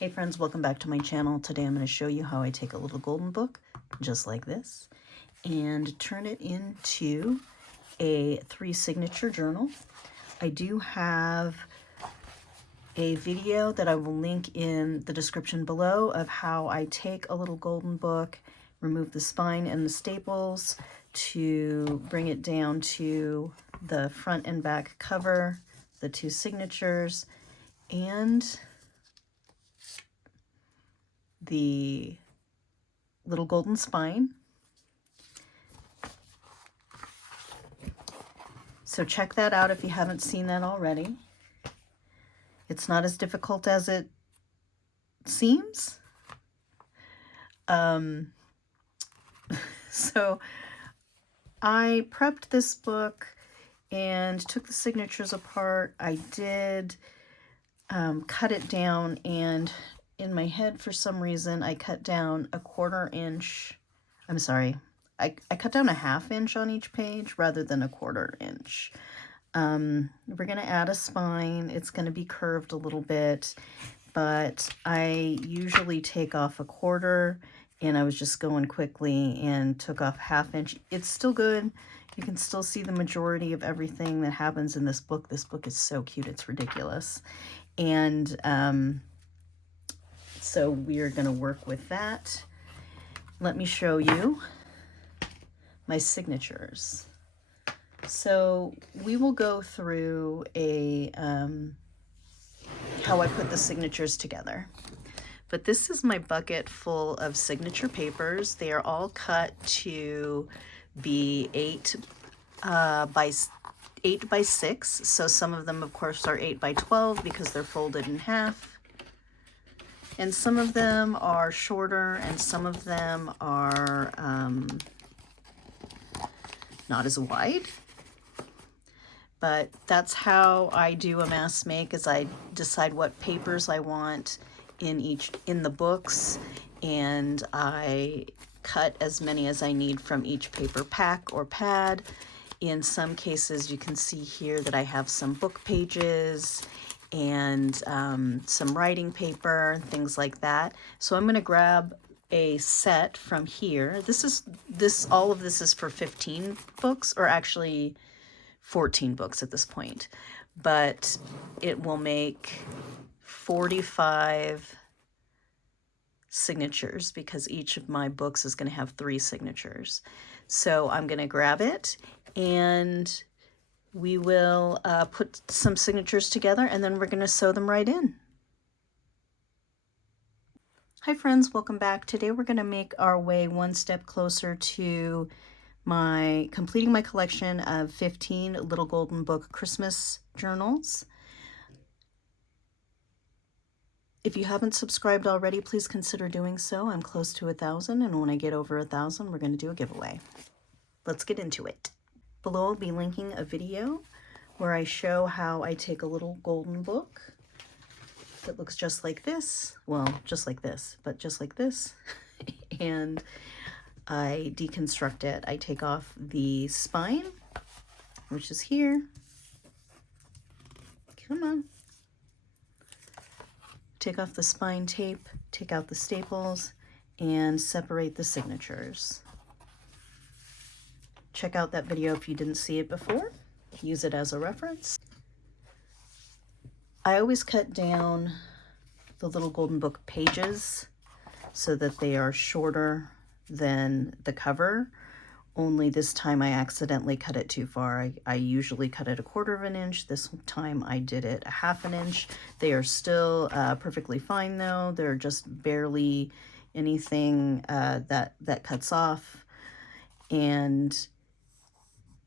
Hey friends, welcome back to my channel. Today I'm going to show you how I take a little golden book, just like this, and turn it into a 3-signature journal. I do have a video that I will link in the description below of how I take a little golden book, remove the spine and the staples to bring it down to the front and back cover, the 2 signatures, and the little golden spine. So check that out if you haven't seen that already. It's not as difficult as it seems. So I prepped this book and took the signatures apart. I did cut it down, and in my head, for some reason, I cut down a 1/4 inch. I'm sorry, I cut down a 1/2 inch on each page rather than a 1/4 inch. We're going to add a spine. It's going to be curved a little bit, but I usually take off a 1/4, and I was just going quickly and took off 1/2 inch. It's still good. You can still see the majority of everything that happens in this book. This book is so cute. It's ridiculous. And so we are going to work with that. Let me show you my signatures. So we will go through how I put the signatures together. But this is my bucket full of signature papers. They are all cut to be 8 by 6. So some of them, of course, are 8 by 12 because they're folded in half. And some of them are shorter, and some of them are not as wide. But that's how I do a mass make, is I decide what papers I want in the books, and I cut as many as I need from each paper pack or pad. In some cases, you can see here that I have some book pages and some writing paper, things like that. So I'm going to grab a set from here. All of this is for 15 books, or actually 14 books at this point, but it will make 45 signatures because each of my books is going to have 3 signatures. So I'm going to grab it, and we will put some signatures together, and then we're going to sew them right in. Hi friends, welcome back. Today we're going to make our way one step closer to completing my collection of 15 Little Golden Book Christmas journals. If you haven't subscribed already, please consider doing so. I'm close to 1,000, and when I get over 1,000, we're going to do a giveaway. Let's get into it. Below I'll be linking a video where I show how I take a little golden book that looks just like this. Well, just like this, but just like this. And I deconstruct it. I take off the spine, which is here. Come on. Take off the spine tape, take out the staples, and separate the signatures. Check out that video if you didn't see it before. Use it as a reference. I always cut down the Little Golden Book pages so that they are shorter than the cover. Only this time I accidentally cut it too far. I usually cut it 1/4 inch. This time I did it 1/2 inch. They are still perfectly fine though. They're just barely anything that cuts off, and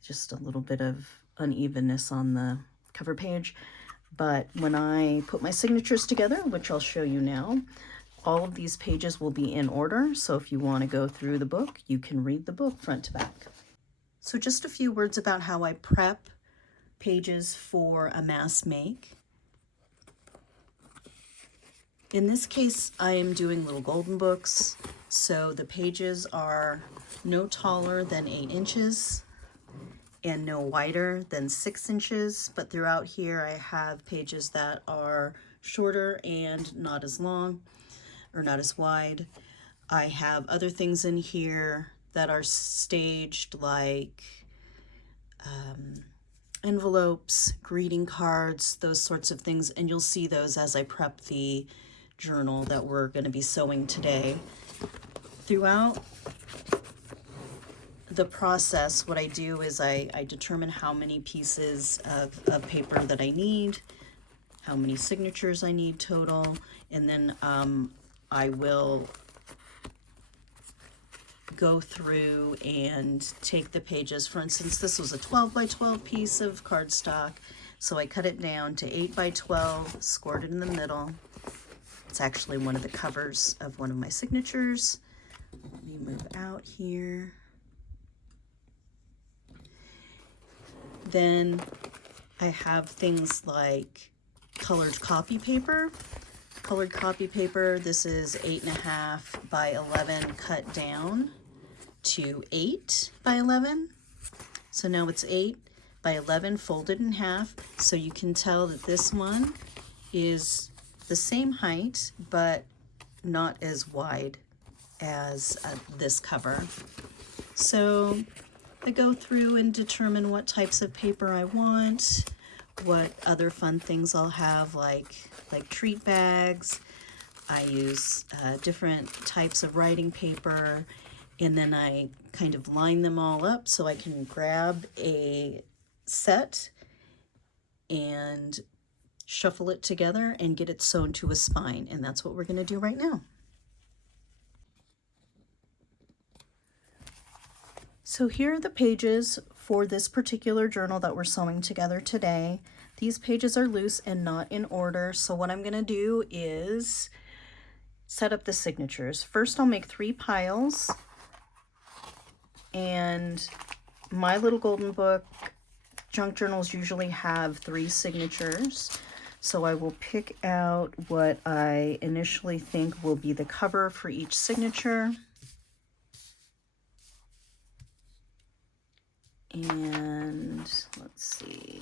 just a little bit of unevenness on the cover page. But when I put my signatures together, which I'll show you now, all of these pages will be in order. So if you want to go through the book, you can read the book front to back. So just a few words about how I prep pages for a mass make. In this case, I am doing Little Golden Books, so the pages are no taller than 8 inches. And no wider than 6 inches, but throughout here I have pages that are shorter and not as long or not as wide. I have other things in here that are staged, like envelopes, greeting cards, those sorts of things, and you'll see those as I prep the journal that we're going to be sewing today. Throughout the process, what I do is I determine how many pieces of paper that I need, how many signatures I need total, and then I will go through and take the pages. For instance, this was a 12 by 12 piece of cardstock, so I cut it down to 8 by 12, scored it in the middle. It's actually one of the covers of one of my signatures. Let me move out here. Then I have things like colored copy paper. Colored copy paper, this is 8.5 by 11 cut down to 8 by 11. So now it's 8 by 11 folded in half. So you can tell that this one is the same height, but not as wide as this cover. So I go through and determine what types of paper I want, what other fun things I'll have, like treat bags. I use different types of writing paper, and then I kind of line them all up so I can grab a set and shuffle it together and get it sewn to a spine, and that's what we're going to do right now. So here are the pages for this particular journal that we're sewing together today. These pages are loose and not in order, so what I'm going to do is set up the signatures. First, I'll make 3 piles, and my little golden book junk journals usually have 3 signatures, so I will pick out what I initially think will be the cover for each signature. And let's see.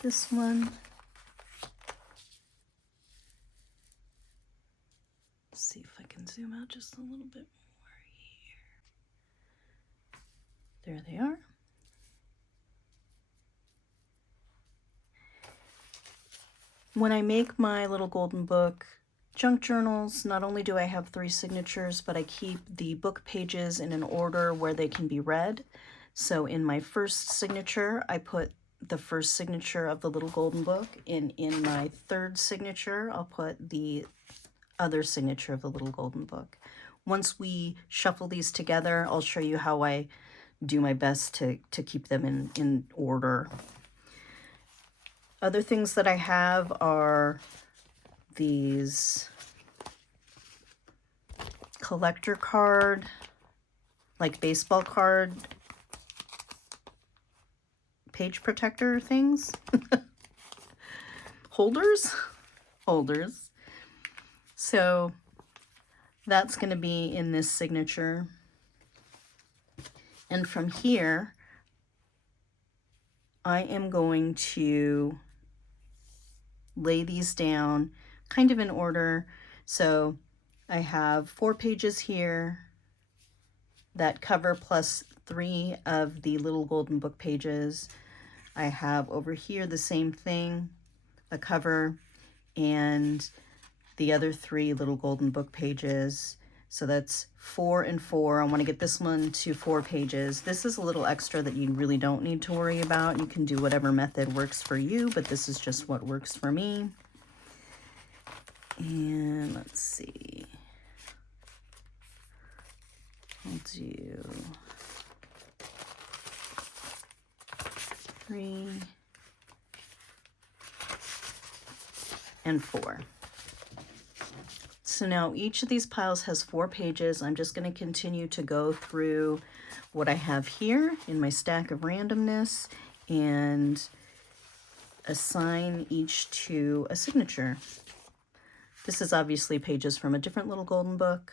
This one. Let's see if I can zoom out just a little bit more here. There they are. When I make my little golden book junk journals, not only do I have 3 signatures, but I keep the book pages in an order where they can be read. So in my first signature, I put the first signature of the little golden book. In my third signature, I'll put the other signature of the little golden book. Once we shuffle these together, I'll show you how I do my best to keep them in order. Other things that I have are these collector card, like baseball card page protector things. Holders. So that's going to be in this signature. And from here, I am going to lay these down kind of in order. So I have 4 pages here, that cover plus 3 of the little golden book pages. I have over here the same thing, a cover, and the other 3 little golden book pages. So that's 4 and 4. I want to get this one to 4 pages. This is a little extra that you really don't need to worry about. You can do whatever method works for you, but this is just what works for me. And let's see. I'll do 3 and 4. So now each of these piles has 4 pages. I'm just going to continue to go through what I have here in my stack of randomness and assign each to a signature. This is obviously pages from a different little golden book.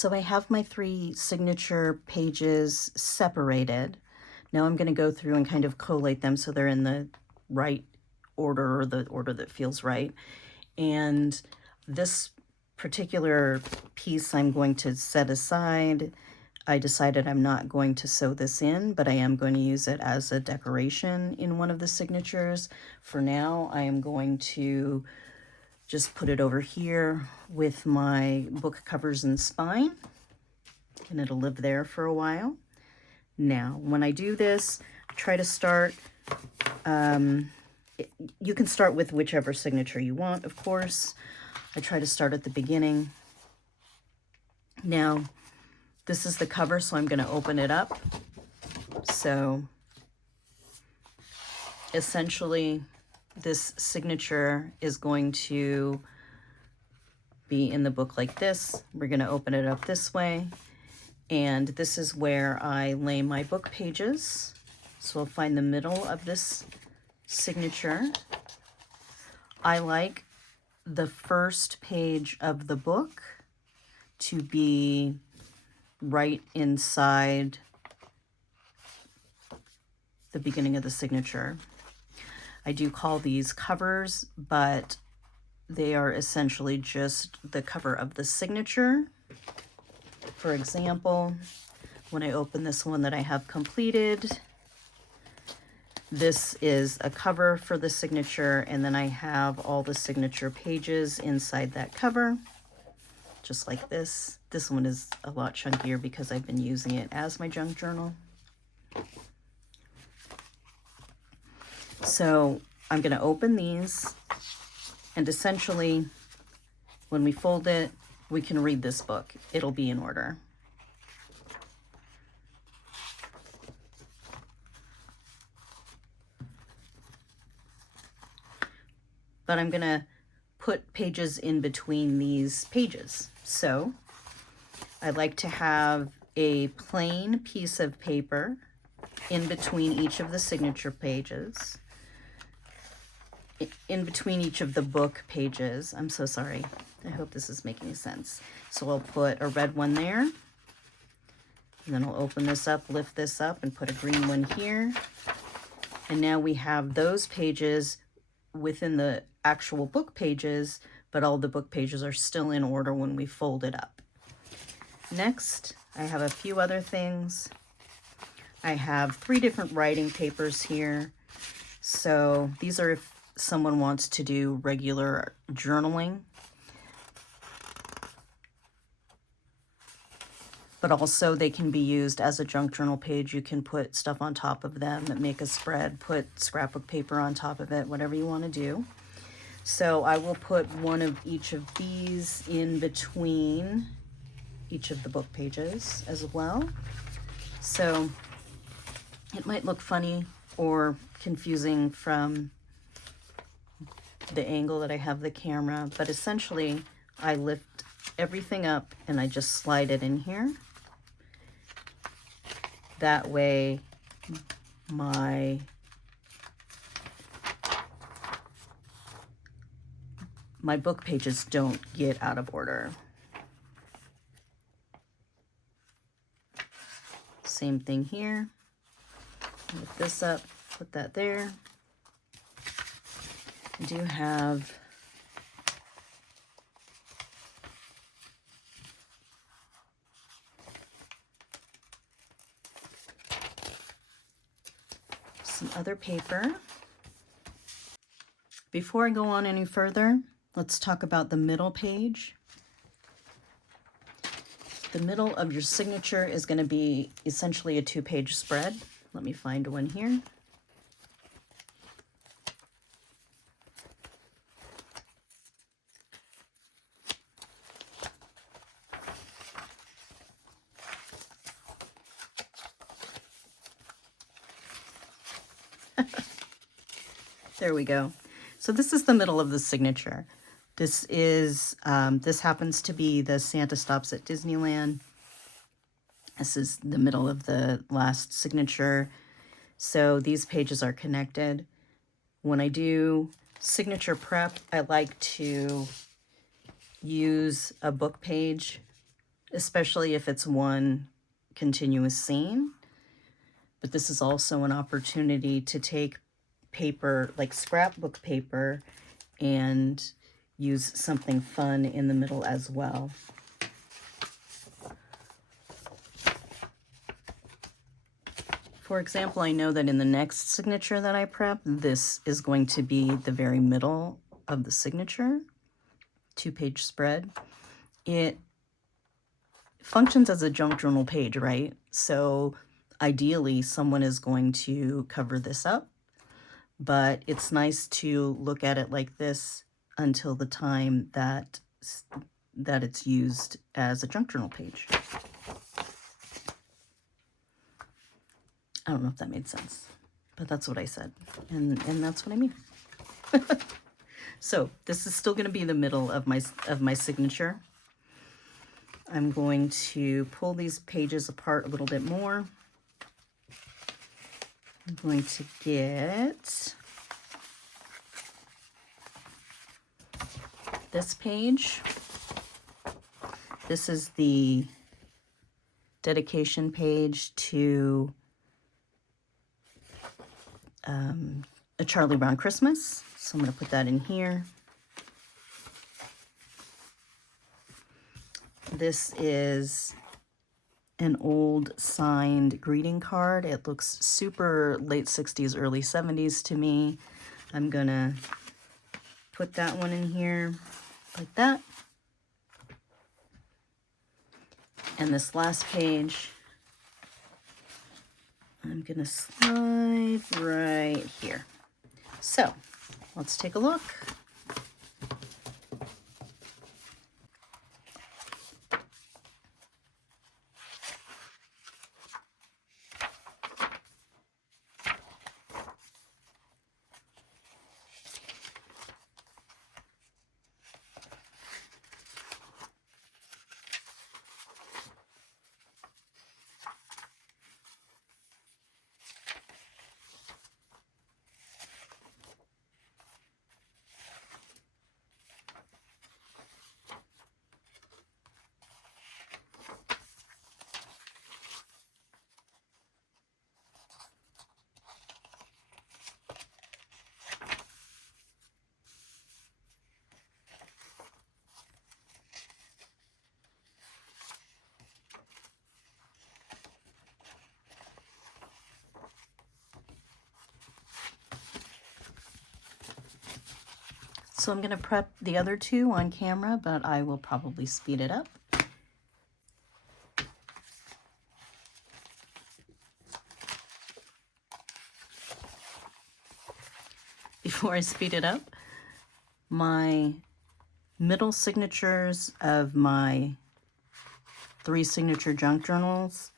So I have my 3 signature pages separated. Now I'm going to go through and kind of collate them so they're in the right order, or the order that feels right. And this particular piece I'm going to set aside. I decided I'm not going to sew this in, but I am going to use it as a decoration in one of the signatures. For now, I am going to just put it over here with my book covers and spine, and it'll live there for a while. Now, when I do this, try to start, you can start with whichever signature you want, of course. I try to start at the beginning. Now, this is the cover, so I'm going to open it up. So, essentially, this signature is going to be in the book like this. We're going to open it up this way. And this is where I lay my book pages. So I'll find the middle of this signature. I like the first page of the book to be right inside the beginning of the signature. I do call these covers, but they are essentially just the cover of the signature. For example, when I open this one that I have completed, this is a cover for the signature, and then I have all the signature pages inside that cover, just like this. This one is a lot chunkier because I've been using it as my junk journal. So I'm going to open these, and essentially when we fold it, we can read this book. It'll be in order. But I'm going to put pages in between these pages. So I like to have a plain piece of paper in between each of the signature pages, in between each of the book pages. I'm so sorry. I hope this is making sense. So I'll put a red one there, and then I'll open this up, lift this up, and put a green one here. And now we have those pages within the actual book pages, but all the book pages are still in order when we fold it up. Next, I have a few other things. I have 3 different writing papers here. So these are if someone wants to do regular journaling, but also they can be used as a junk journal page. You can put stuff on top of them and make a spread, put scrapbook paper on top of it, whatever you want to do. So I will put one of each of these in between each of the book pages as well. So it might look funny or confusing from the angle that I have the camera, but essentially I lift everything up and I just slide it in here. That way my book pages don't get out of order. Same thing here. Lift this up, put that there. I do have some other paper. Before I go on any further, let's talk about the middle page. The middle of your signature is going to be essentially a 2-page spread. Let me find one here. There we go. So this is the middle of the signature. This is, this happens to be the Santa Stops at Disneyland. This is the middle of the last signature. So these pages are connected. When I do signature prep, I like to use a book page especially if it's one continuous scene. But this is also an opportunity to take paper, like scrapbook paper, and use something fun in the middle as well. For example, I know that in the next signature that I prep, this is going to be the very middle of the signature, 2-page spread. It functions as a junk journal page, right? So ideally, someone is going to cover this up, but it's nice to look at it like this until the time that it's used as a junk journal page. I don't know if that made sense, but that's what I said, and that's what I mean. So this is still going to be the middle of my signature. I'm going to pull these pages apart a little bit more. I'm going to get this page. This is the dedication page to A Charlie Brown Christmas. So I'm going to put that in here. This is an old signed greeting card. It looks super late 60s, early 70s to me. I'm going to put that one in here like that. And this last page, I'm going to slide right here. So let's take a look. So I'm going to prep the other two on camera, but I will probably speed it up. Before I speed it up, my middle signatures of my 3 signature junk journals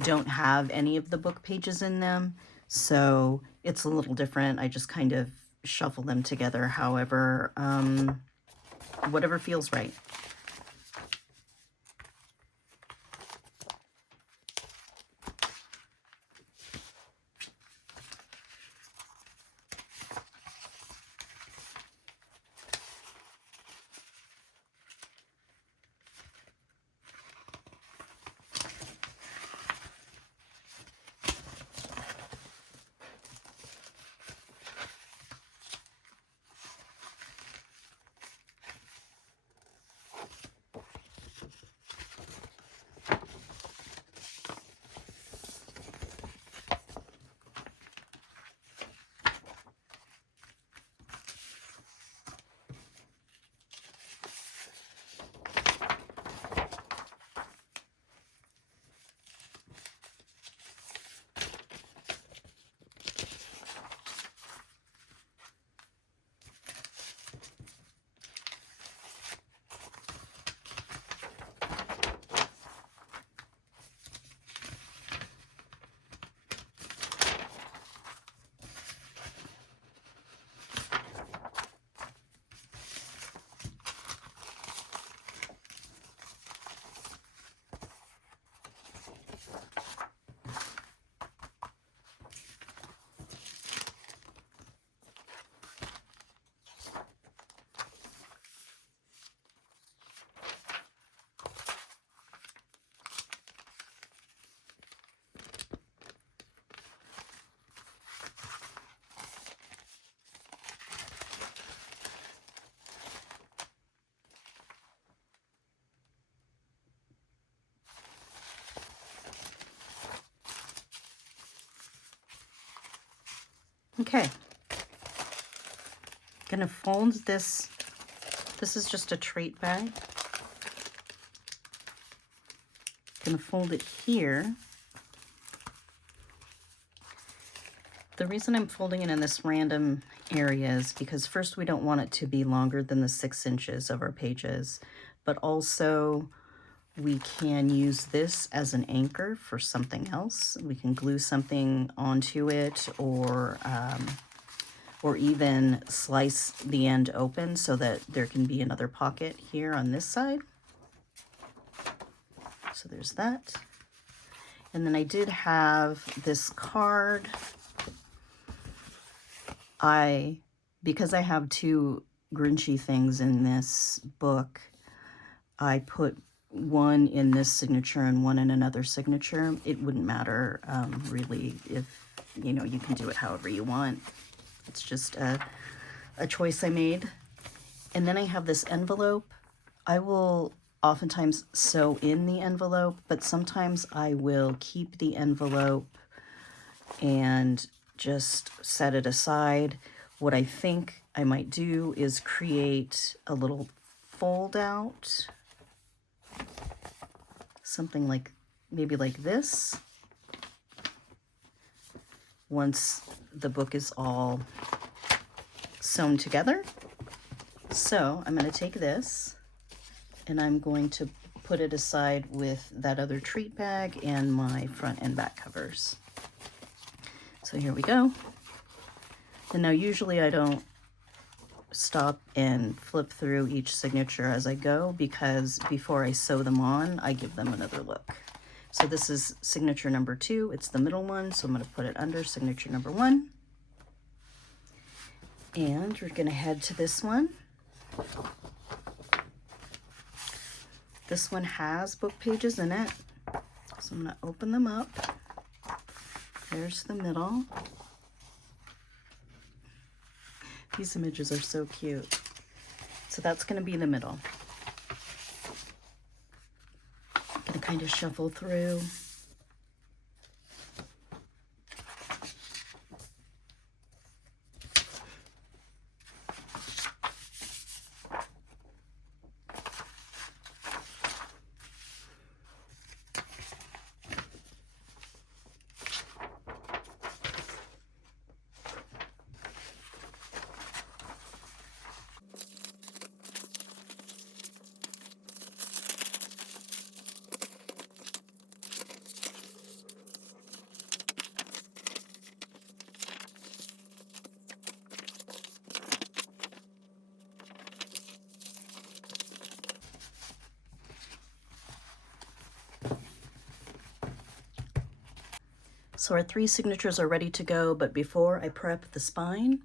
don't have any of the book pages in them, so it's a little different. I just kind of shuffle them together however, whatever feels right. Okay. Gonna fold this. This is just a trait bag. Gonna fold it here. The reason I'm folding it in this random area is because first, we don't want it to be longer than the 6 inches of our pages, but also we can use this as an anchor for something else. We can glue something onto it, or even slice the end open so that there can be another pocket here on this side. So there's that. And then I did have this card. Because I have 2 Grinchy things in this book, I put one in this signature and one in another signature. It wouldn't matter really, if you can do it however you want. It's just a choice I made. And then I have this envelope. I will oftentimes sew in the envelope, but sometimes I will keep the envelope and just set it aside. What I think I might do is create a little fold out, something like maybe like this, once the book is all sewn together. So I'm going to take this and I'm going to put it aside with that other treat bag and my front and back covers. So here we go. And now usually I don't stop and flip through each signature as I go, because before I sew them on, I give them another look. So this is signature number 2. It's the middle one, so I'm going to put it under signature number 1. And we're going to head to this one. This one has book pages in it, so I'm going to open them up. There's the middle. These images are so cute. So that's going to be the middle. I'm going to kind of shuffle through. So our 3 signatures are ready to go, but before I prep the spine,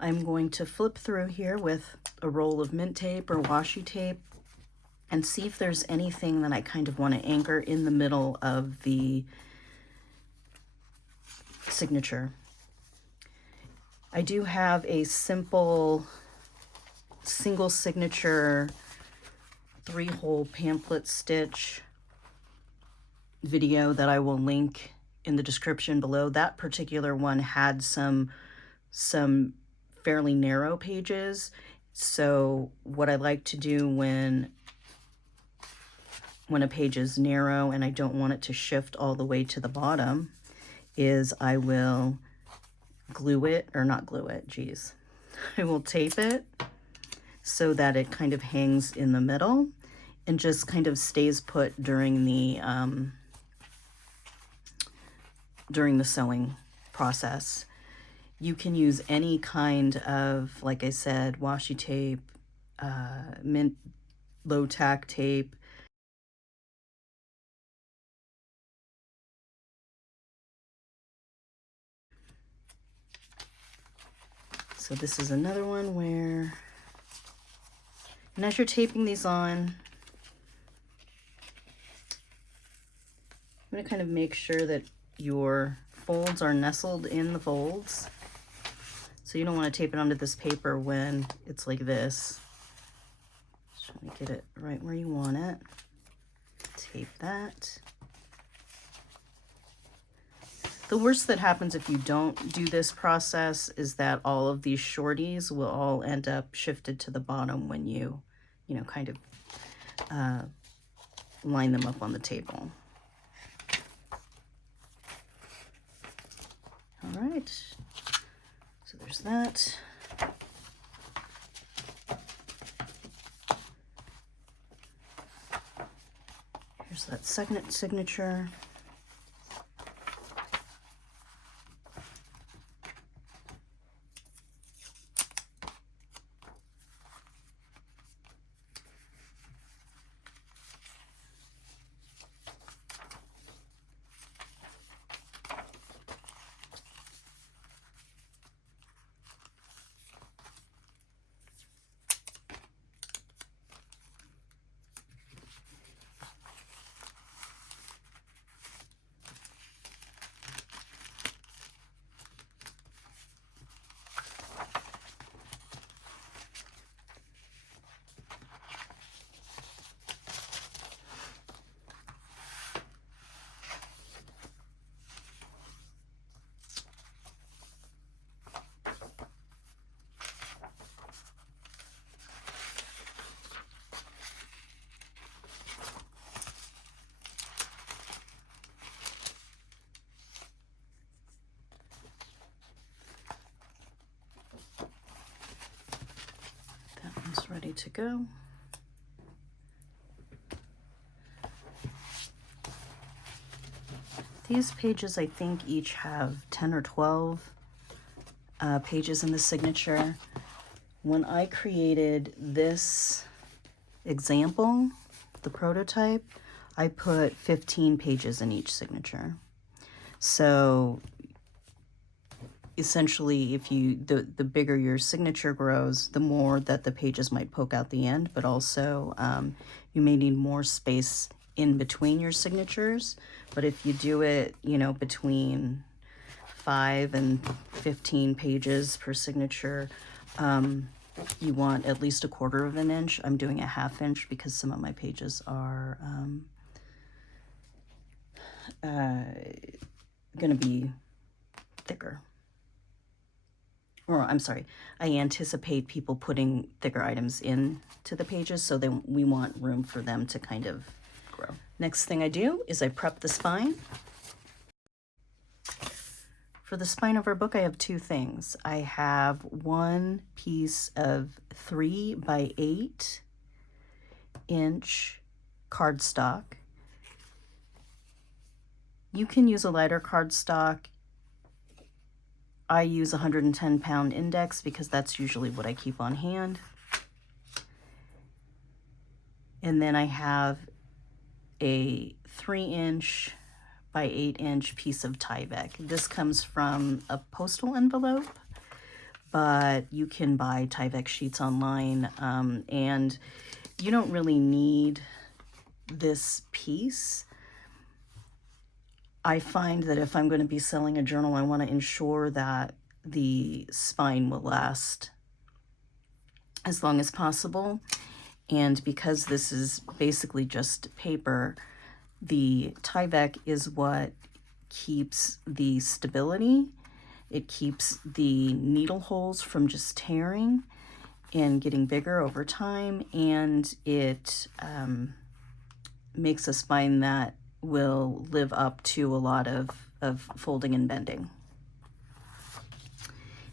I'm going to flip through here with a roll of mint tape or washi tape and see if there's anything that I kind of want to anchor in the middle of the signature. I do have a simple single signature 3-hole pamphlet stitch video that I will link in the description below. That particular one had some fairly narrow pages. So what I like to do when a page is narrow and I don't want it to shift all the way to the bottom is I will glue it, or not glue it, geez. I will tape it so that it kind of hangs in the middle and just kind of stays put during the sewing process. You can use any kind of, like I said, washi tape, mint low tack tape. So this is another one where, and as you're taping these on, I'm going to kind of make sure that your folds are nestled in the folds. So you don't want to tape it onto this paper when it's like this. Just trying to get it right where you want it. Tape that. The worst that happens if you don't do this process is that all of these shorties will all end up shifted to the bottom when you know, kind of line them up on the table. All right, so there's that. Here's that second signature. Ready to go. These pages, I think, each have 10 or 12 pages in the signature. When I created this example, the prototype, I put 15 pages in each signature. So essentially, if you the bigger your signature grows, the more that the pages might poke out the end, but also you may need more space in between your signatures. But if you do it, you know, between 5 and 15 pages per signature, you want at least 1/4 of an inch. I'm doing a 1/2 inch because some of my pages are going to be thicker. Or I'm sorry, I anticipate people putting thicker items into the pages, so then we want room for them to kind of grow. Next thing I do is I prep the spine. For the spine of our book, I have 2 things. I have one piece of 3 by 8 inch cardstock. You can use a lighter cardstock. I use 110-pound index because that's usually what I keep on hand. And then I have a 3-inch by 8-inch piece of Tyvek. This comes from a postal envelope, but you can buy Tyvek sheets online, and you don't really need this piece. I find that if I'm going to be selling a journal, I want to ensure that the spine will last as long as possible. And because this is basically just paper, the Tyvek is what keeps the stability. It keeps the needle holes from just tearing and getting bigger over time, and it makes a spine that will live up to a lot of folding and bending.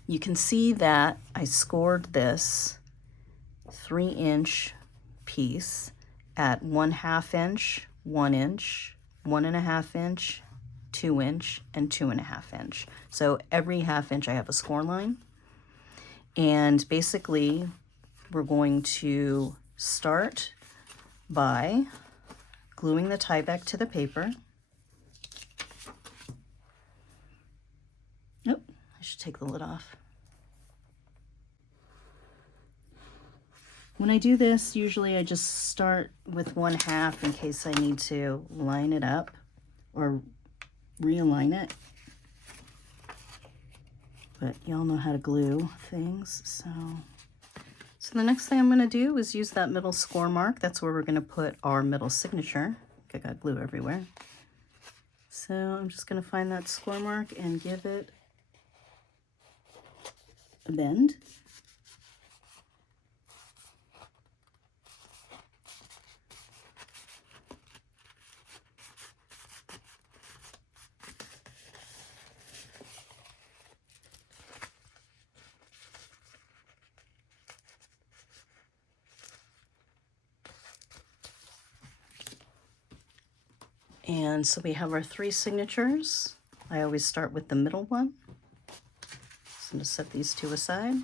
You can see that I scored this 3-inch piece at 1/2 inch, 1 inch, 1.5 inch, 2 inch, and 2.5 inch. So every 1/2 inch I have a score line. And basically we're going to start by gluing the Tyvek to the paper. Oh, I should take the lid off. When I do this, usually I just start with 1/2 in case I need to line it up or realign it. But y'all know how to glue things, so the next thing I'm going to do is use that middle score mark. That's where we're going to put our middle signature. I got glue everywhere. So I'm just going to find that score mark and give it a bend. And so we have our 3 signatures. I always start with the middle one. So I'm going to set these 2 aside.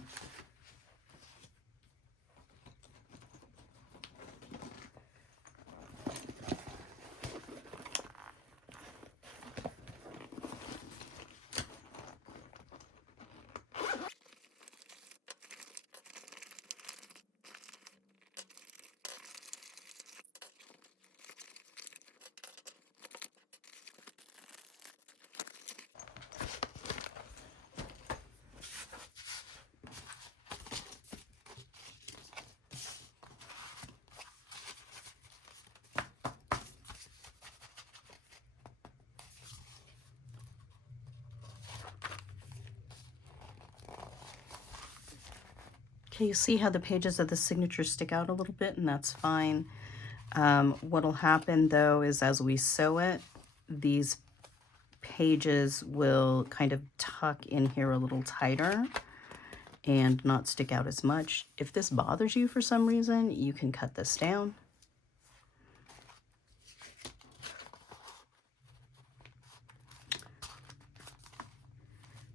Okay, you see how the pages of the signature stick out a little bit, and that's fine. What'll happen though is as we sew it, these pages will kind of tuck in here a little tighter and not stick out as much. If this bothers you for some reason, you can cut this down.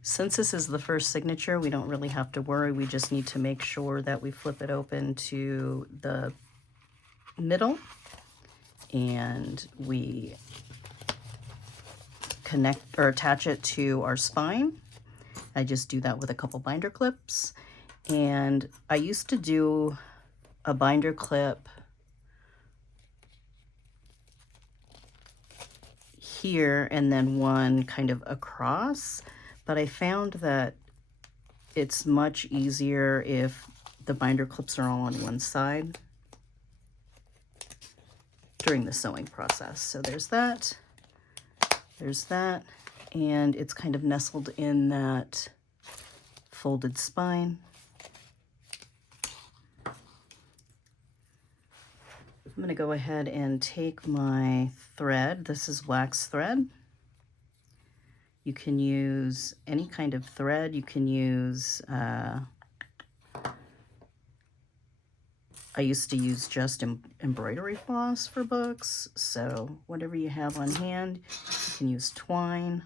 Since this is the first signature, we don't really have to worry. We just need to make sure that we flip it open to the middle and we connect or attach it to our spine. I just do that with a couple binder clips. And I used to do a binder clip here and then one kind of across, but I found that it's much easier if the binder clips are all on one side during the sewing process. So there's that, and it's kind of nestled in that folded spine. I'm going to go ahead and take my thread. This is wax thread. You can use any kind of thread. You can use, I used to use just embroidery floss for books. So whatever you have on hand, you can use twine.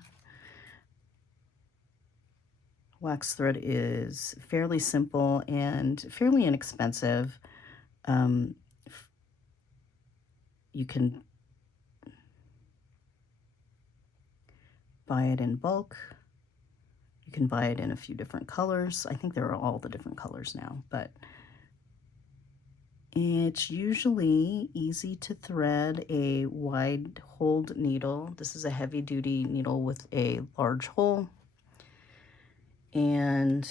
Wax thread is fairly simple and fairly inexpensive. You can buy it in bulk. You can buy it in a few different colors. I think there are all the different colors now, but it's usually easy to thread a wide holed needle. This is a heavy duty needle with a large hole. And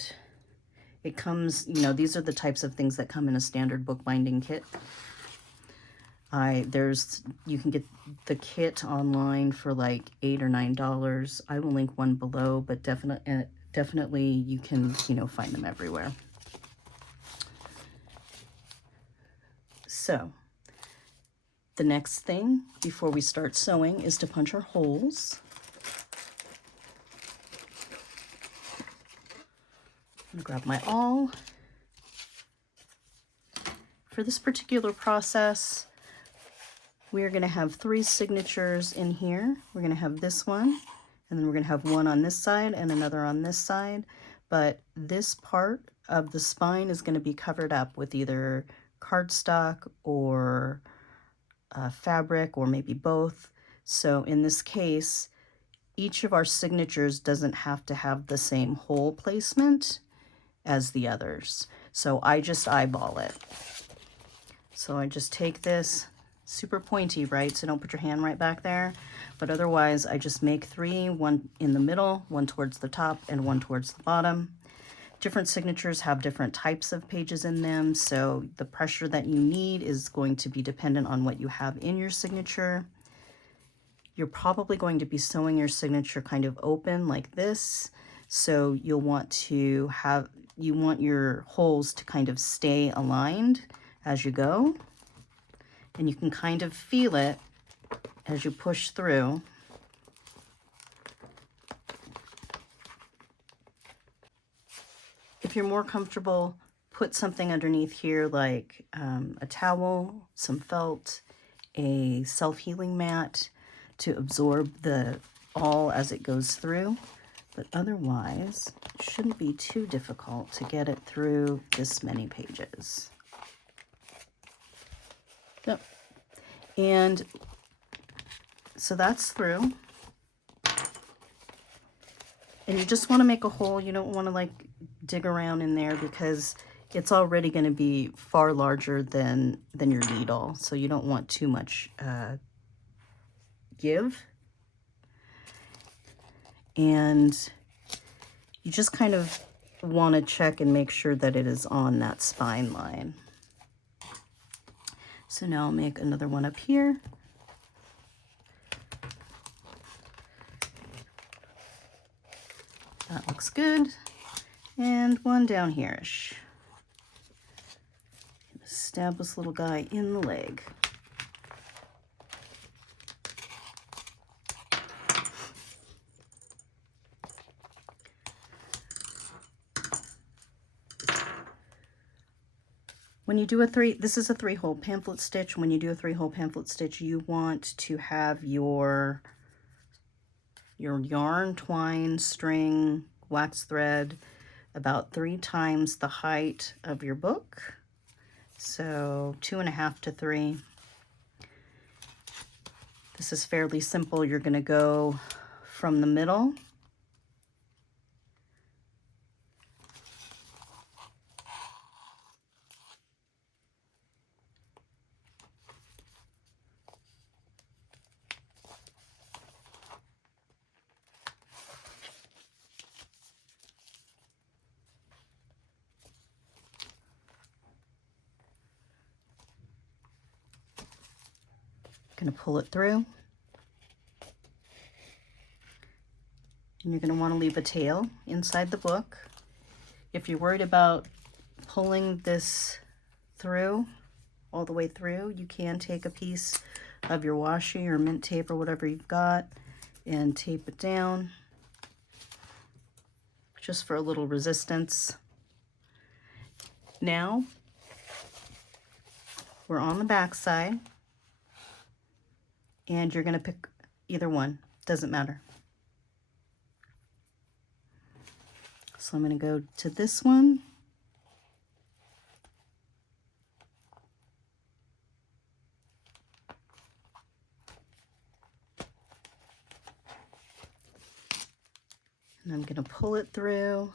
it comes, you know, these are the types of things that come in a standard bookbinding kit. You can get the kit online for like $8 or $9. I will link one below, but definitely you can, you know, find them everywhere. So the next thing before we start sewing is to punch our holes. I'm gonna grab my awl. For this particular process, we are going to have 3 signatures in here. We're going to have this one, and then we're going to have one on this side and another on this side. But this part of the spine is going to be covered up with either cardstock or fabric, or maybe both. So in this case, each of our signatures doesn't have to have the same hole placement as the others. So I just eyeball it. So I just take this, super pointy, right? So don't put your hand right back there. But otherwise, I just make 3, one in the middle, one towards the top, and one towards the bottom. Different signatures have different types of pages in them, so the pressure that you need is going to be dependent on what you have in your signature. you're probably going to be sewing your signature kind of open like this. So you'll want to have, you want your holes to kind of stay aligned as you go. And you can kind of feel it as you push through. If you're more comfortable, put something underneath here like a towel, some felt, a self-healing mat to absorb the awl as it goes through. But otherwise, it shouldn't be too difficult to get it through this many pages. Yep. And so that's through. And you just want to make a hole. You don't want to like dig around in there because it's already going to be far larger than your needle. So you don't want too much give. And you just kind of want to check and make sure that it is on that spine line. So now I'll make another one up here. That looks good. And one down here-ish. Stab this little guy in the leg. When you do this is a 3-hole pamphlet stitch. When you do a 3-hole pamphlet stitch, you want to have your yarn, twine, string, wax thread about 3 times the height of your book. So 2.5 to 3. This is fairly simple. You're going to go from the middle. Going to pull it through. And you're going to want to leave a tail inside the book. If you're worried about pulling this through, all the way through, you can take a piece of your washi or mint tape or whatever you've got and tape it down just for a little resistance. Now we're on the back side. And you're going to pick either one. Doesn't matter. So I'm going to go to this one. And I'm going to pull it through.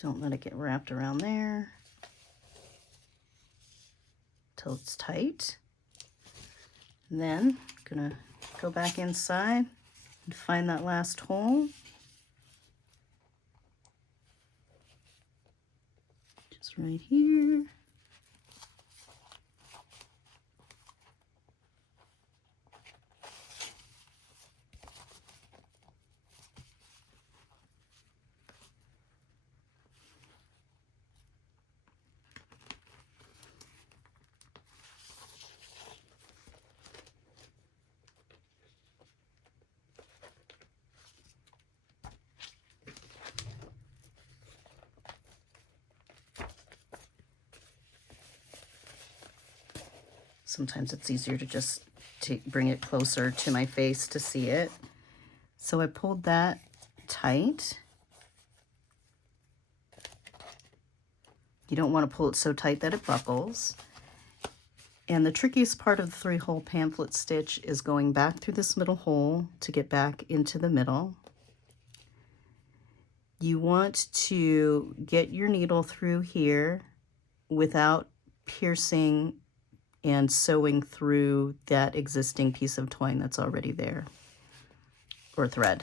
Don't let it get wrapped around there. Till it's tight. And then I'm gonna go back inside and find that last hole. Just right here. Sometimes it's easier to just bring it closer to my face to see it. So I pulled that tight. You don't want to pull it so tight that it buckles. And the trickiest part of the 3-hole pamphlet stitch is going back through this middle hole to get back into the middle. You want to get your needle through here without piercing and sewing through that existing piece of twine that's already there, or thread.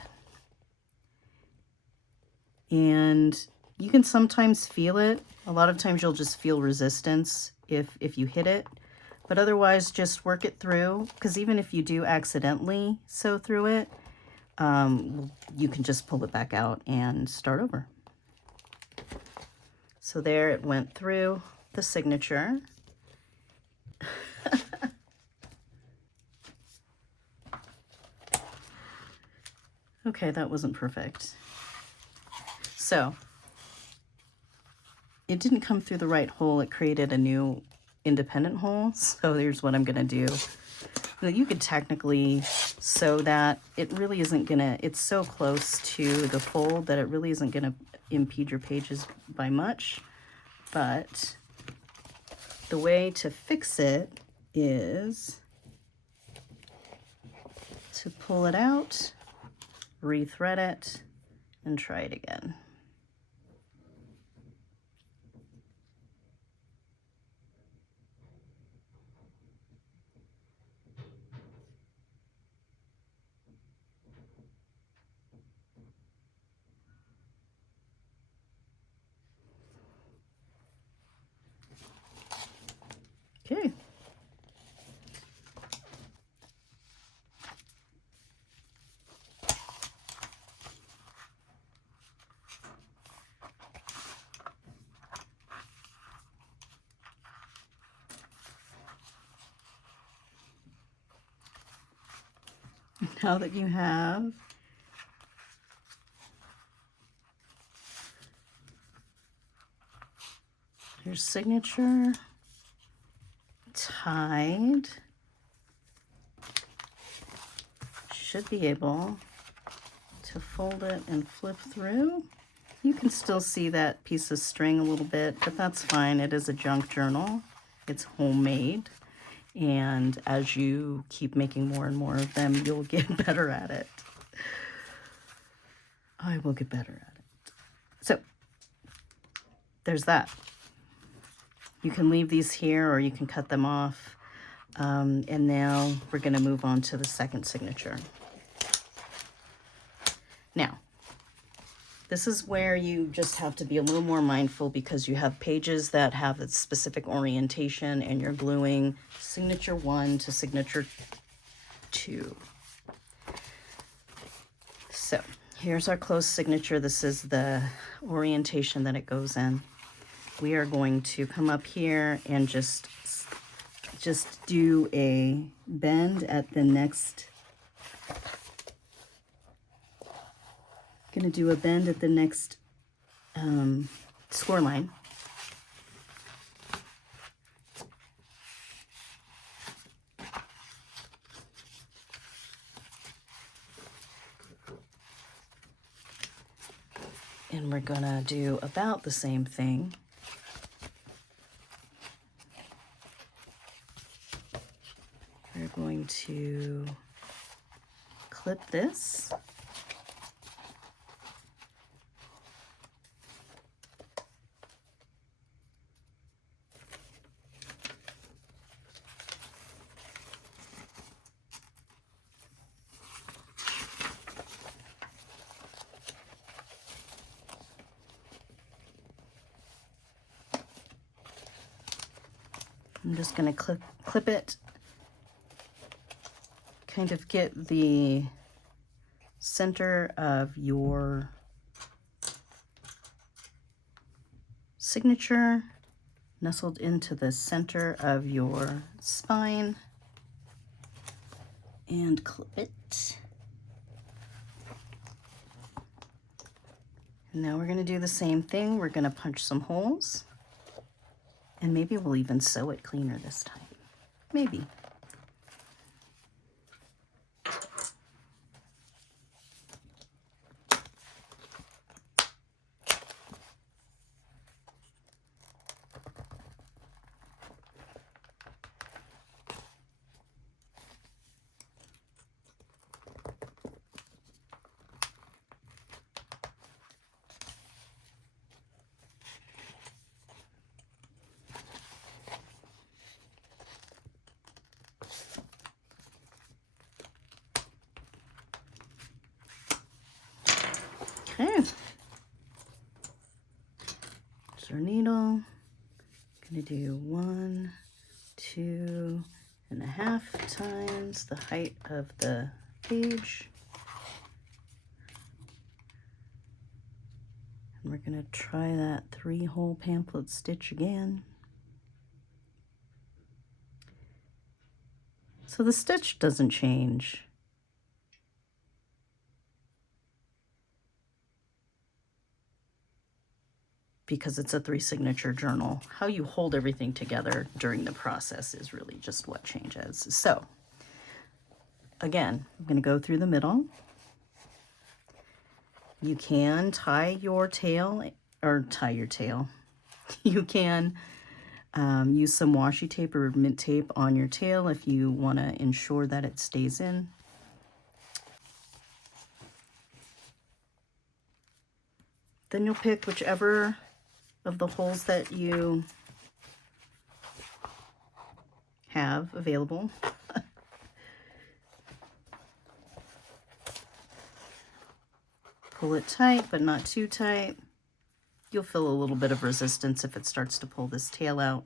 And you can sometimes feel it. A lot of times you'll just feel resistance if you hit it, But otherwise, just work it through, because even if you do accidentally sew through it, you can just pull it back out and start over. So there it went through the signature. Okay, that wasn't perfect. So it didn't come through the right hole. It created a new independent hole. So here's what I'm gonna do. Now, you could technically sew that. It really isn't gonna, it's so close to the fold that it really isn't gonna impede your pages by much. But the way to fix it is to pull it out, rethread it, and try it again. Okay. Now that you have your signature tied, should be able to fold it and flip through. You can still see that piece of string a little bit, but that's fine. It is a junk journal. It's homemade. And as you keep making more and more of them, you'll get better at it. I will get better at it. So there's that. You can leave these here or you can cut them off. And now we're going to move on to the second signature. Now, this is where you just have to be a little more mindful because you have pages that have a specific orientation and you're gluing signature 1 to signature 2. So here's our closed signature. This is the orientation that it goes in. We are going to come up here and just do a bend at the next score line. And we're gonna do about the same thing. We're going to clip this. I'm just going to clip it, kind of get the center of your signature nestled into the center of your spine and clip it. And now we're going to do the same thing. We're going to punch some holes. And maybe we'll even sew it cleaner this time. Maybe. Okay, here's our needle. Gonna do 1, 2, 5.5 times the height of the page. And we're going to try that 3-hole pamphlet stitch again. So the stitch doesn't change. Because it's a 3-signature journal. How you hold everything together during the process is really just what changes. So again, I'm going to go through the middle. You can tie your tail, or tie your tail. You can use some washi tape or mint tape on your tail if you want to ensure that it stays in. Then you'll pick whichever of the holes that you have available. Pull it tight, but not too tight. You'll feel a little bit of resistance if it starts to pull this tail out.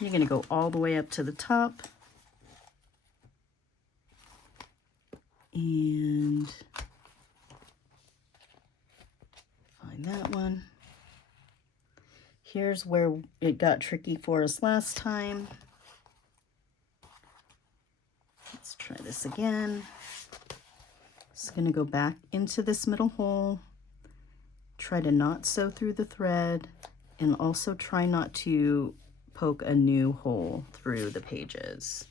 You're going to go all the way up to the top. And find that one. Here's where it got tricky for us last time. Let's try this again. Just going to go back into this middle hole. Try to not sew through the thread, and also try not to poke a new hole through the pages.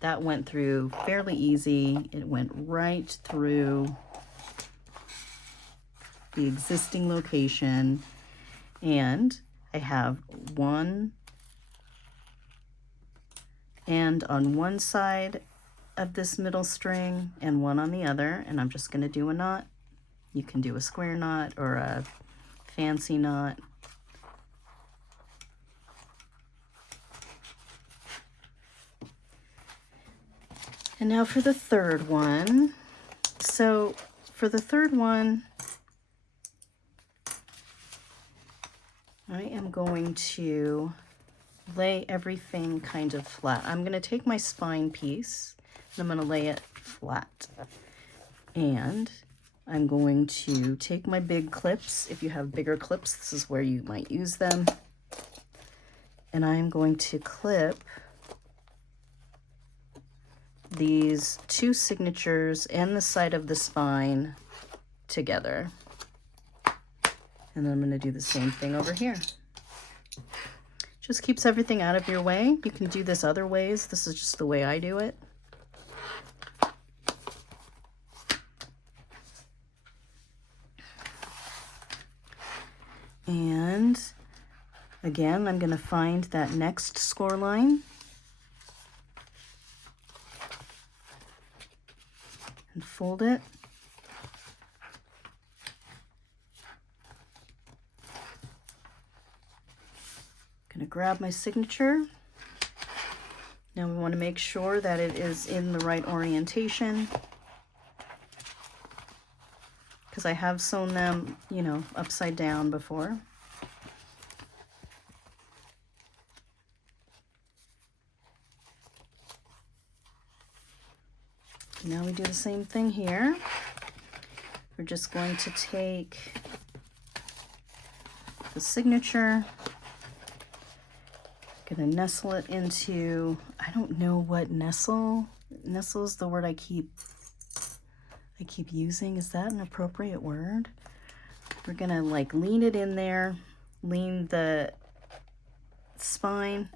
That went through fairly easy. It went right through the existing location, and I have one end on one side of this middle string and one on the other, and I'm just going to do a knot. You can do a square knot or a fancy knot. And now for the third one. So for the third one, I am going to lay everything kind of flat. I'm going to take my spine piece and I'm going to lay it flat. And I'm going to take my big clips. If you have bigger clips, this is where you might use them. And I'm going to clip these 2 signatures and the side of the spine together. And then I'm going to do the same thing over here. Just keeps everything out of your way. You can do this other ways. This is just the way I do it. And again, I'm going to find that next score line and fold it. I'm going to grab my signature. Now we want to make sure that it is in the right orientation, because I have sewn them, you know, upside down before. Now we do the same thing here. We're just going to take the signature, gonna nestle it into, I don't know what nestle is the word I keep using. Is that an appropriate word? We're gonna like lean it in there, lean the spine,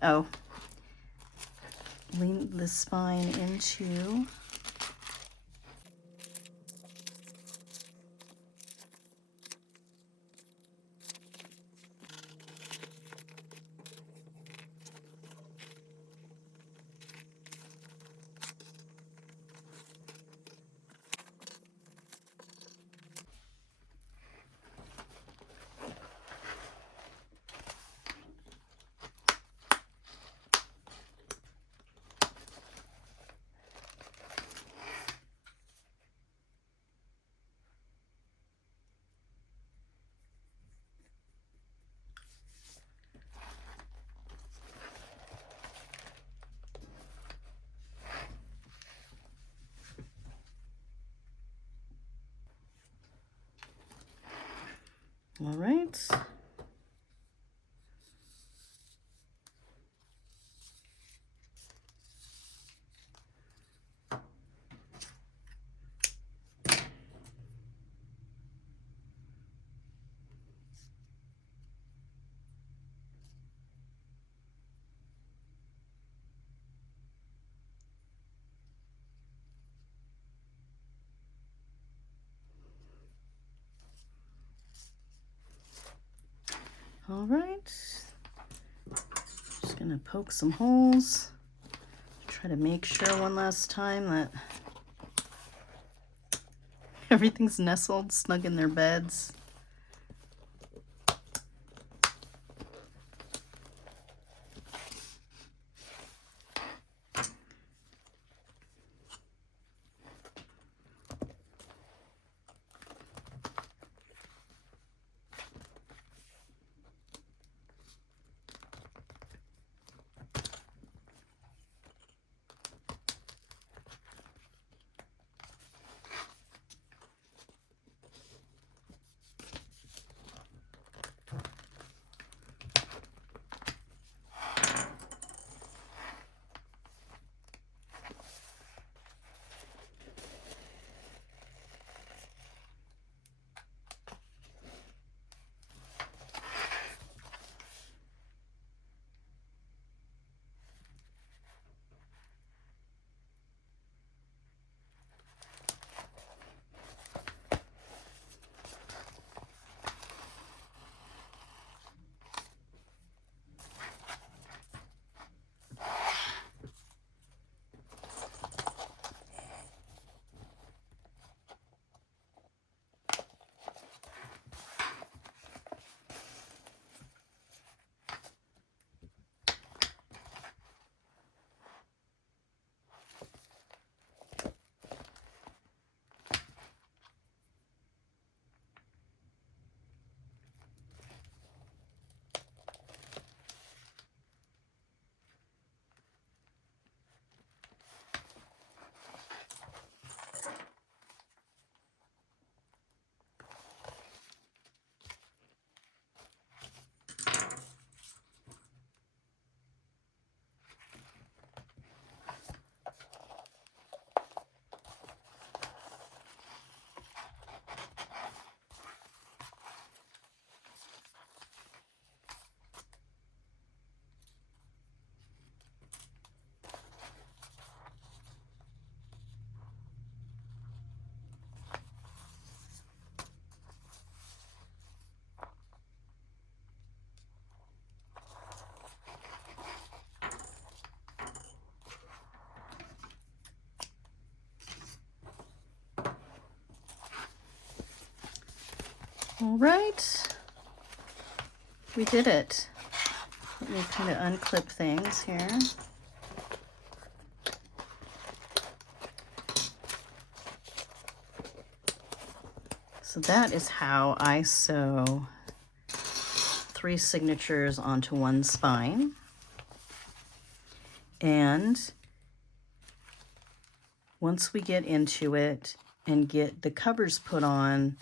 lean the spine into All right. All right. Just gonna poke some holes. Try to make sure one last time that everything's nestled snug in their beds. All right, we did it. Let me kind of unclip things here. So that is how I sew 3 signatures onto one spine. And once we get into it and get the covers put on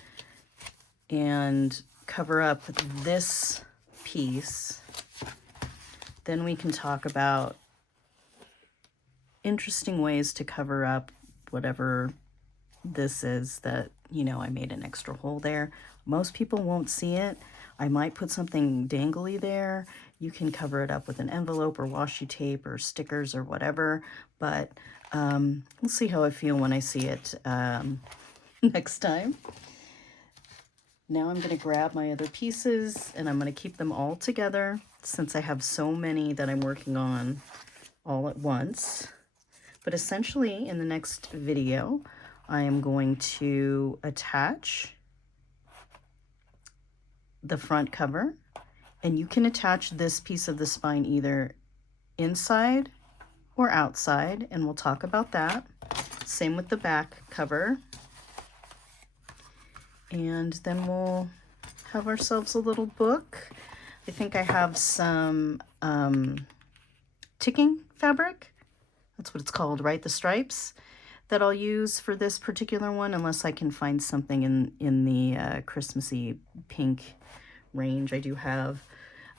and cover up this piece, then we can talk about interesting ways to cover up whatever this is that, you know, I made an extra hole there. Most people won't see it. I might put something dangly there. You can cover it up with an envelope or washi tape or stickers or whatever, but we'll see how I feel when I see it next time. Now I'm going to grab my other pieces and I'm going to keep them all together since I have so many that I'm working on all at once. But essentially in the next video, I am going to attach the front cover, and you can attach this piece of the spine either inside or outside, and we'll talk about that. Same with the back cover. And then we'll have ourselves a little book. I think I have some ticking fabric. That's what it's called, right? The stripes. that I'll use for this particular one, unless I can find something in the Christmassy pink range. I do have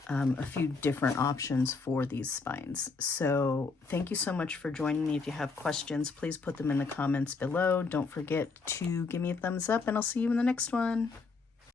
a few different options for these spines. So thank you so much for joining me. If you have questions, please put them in the comments below. Don't forget to give me a thumbs up, and I'll see you in the next one.